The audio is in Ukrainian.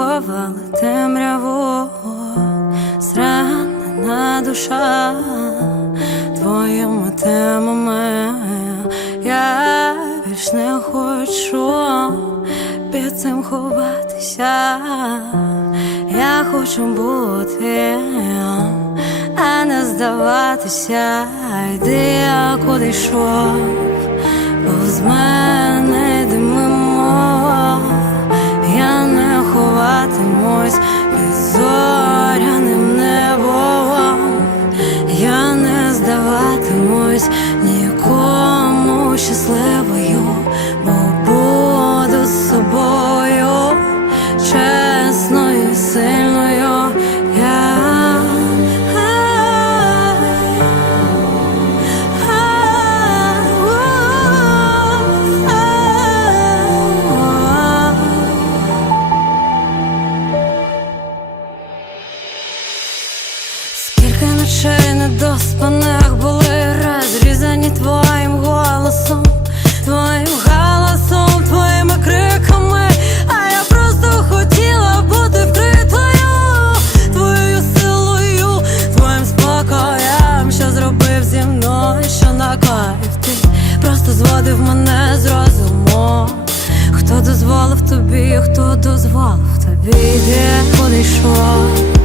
сховали темряву, зранена душа. Твоїми темами я більш не хочу під цим ховатися. Я хочу бути, а не здаватися, йди, а куди йшов, бо з мене димимо. зводив мене з розуму хто дозволив тобі, хто дозволив тобі, де подійшов.